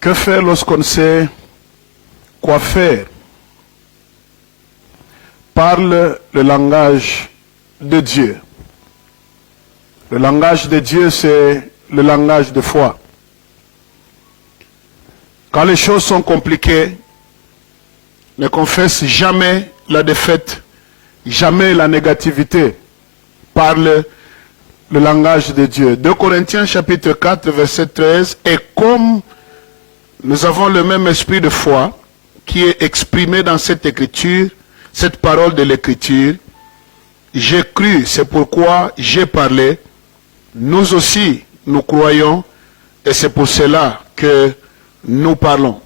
Que faire lorsqu'on ne sait quoi faire? Parle le langage de Dieu. Le langage de Dieu, c'est le langage de foi. Quand les choses sont compliquées, ne confesse jamais la défaite, jamais la négativité. Parle le langage de Dieu. 2 Corinthiens chapitre 4, verset 13. Et comme nous avons le même esprit de foi qui est exprimé dans cette écriture, cette parole de l'écriture, j'ai cru, c'est pourquoi j'ai parlé. Nous aussi, nous croyons, et c'est pour cela que nous parlons.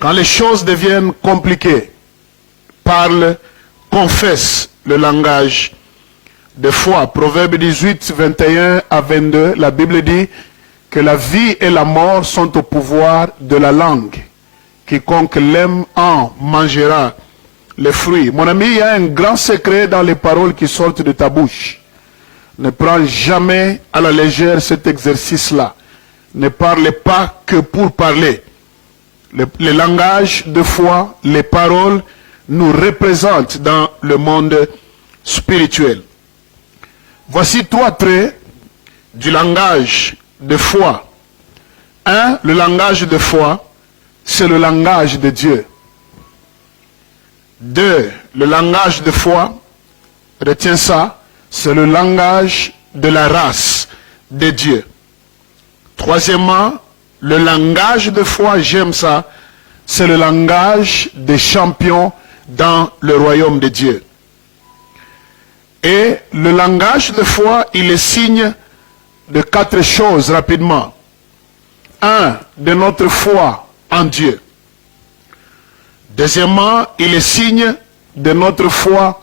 Quand les choses deviennent compliquées, parle, confesse le langage de foi. Proverbe 18, 21 à 22, la Bible dit que la vie et la mort sont au pouvoir de la langue. Quiconque l'aime en mangera les fruits. Mon ami, il y a un grand secret dans les paroles qui sortent de ta bouche. Ne prends jamais à la légère cet exercice-là. Ne parlez pas que pour parler. Le langage de foi, les paroles nous représentent dans le monde spirituel. Voici 3 traits du langage de foi. 1. Le langage de foi, c'est le langage de Dieu. 2. Le langage de foi, retiens ça, c'est le langage de la race de Dieu. Troisièmement, le langage de foi, j'aime ça, c'est le langage des champions dans le royaume de Dieu. Et le langage de foi, il est signe de 4 choses rapidement. 1. De notre foi en Dieu. Deuxièmement, il est signe de notre foi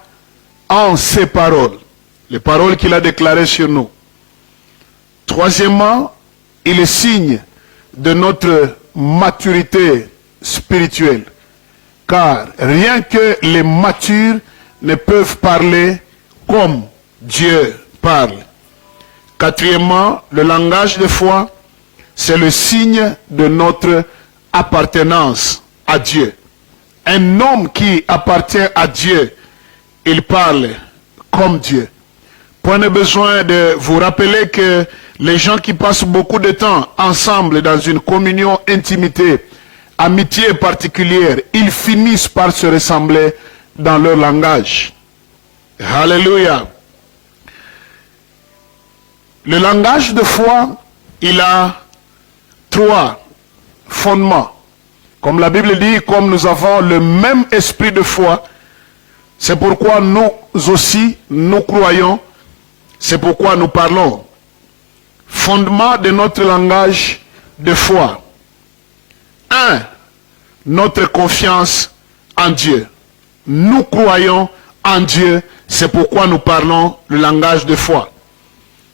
en ses paroles. Les paroles qu'il a déclarées sur nous. Troisièmement, il est signe de notre maturité spirituelle. Car rien que les matures ne peuvent parler comme Dieu parle. Quatrièmement, le langage de foi, c'est le signe de notre appartenance à Dieu. Un homme qui appartient à Dieu, il parle comme Dieu. Point de besoin de vous rappeler que les gens qui passent beaucoup de temps ensemble dans une communion, intimité, amitié particulière, ils finissent par se ressembler dans leur langage. Alléluia. Le langage de foi, il a 3 fondements. Comme la Bible dit, comme nous avons le même esprit de foi, c'est pourquoi nous aussi, nous croyons, c'est pourquoi nous parlons. Fondement de notre langage de foi. 1. Notre confiance en Dieu. Nous croyons en Dieu, c'est pourquoi nous parlons le langage de foi.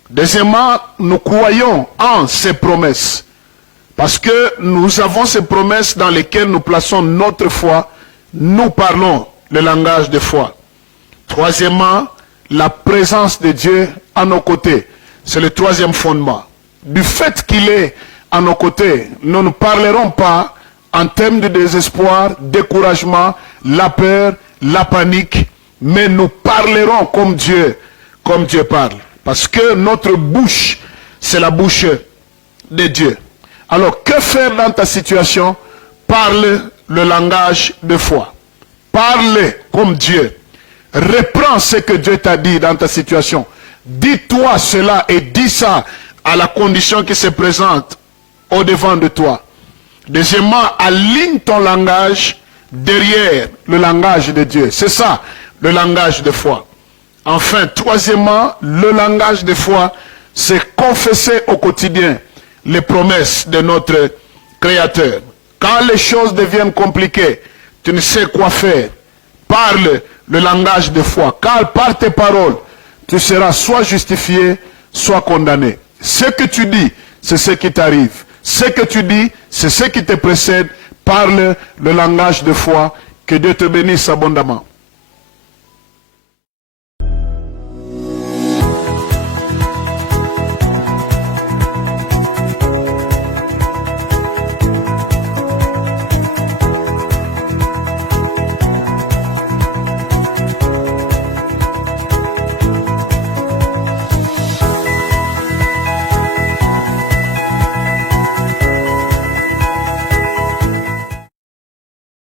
Deuxièmement, nous croyons en ses promesses. Parce que nous avons ces promesses dans lesquelles nous plaçons notre foi, nous parlons le langage de foi. Troisièmement, la présence de Dieu à nos côtés. C'est le 3e fondement. Du fait qu'il est à nos côtés, nous ne parlerons pas en termes de désespoir, découragement, la peur, la panique, mais nous parlerons comme Dieu parle. Parce que notre bouche, c'est la bouche de Dieu. Alors, que faire dans ta situation? Parle le langage de foi. Parle comme Dieu. Reprends ce que Dieu t'a dit dans ta situation. Dis-toi cela et dis ça à la condition qui se présente au devant de toi. Deuxièmement, aligne ton langage derrière le langage de Dieu. C'est ça, le langage de foi. Enfin, troisièmement, le langage de foi, c'est confesser au quotidien les promesses de notre Créateur. Quand les choses deviennent compliquées, tu ne sais quoi faire. Parle le langage de foi. Car par tes paroles, tu seras soit justifié, soit condamné. Ce que tu dis, c'est ce qui t'arrive. Ce que tu dis, c'est ce qui te précède. Parle le langage de foi. Que Dieu te bénisse abondamment.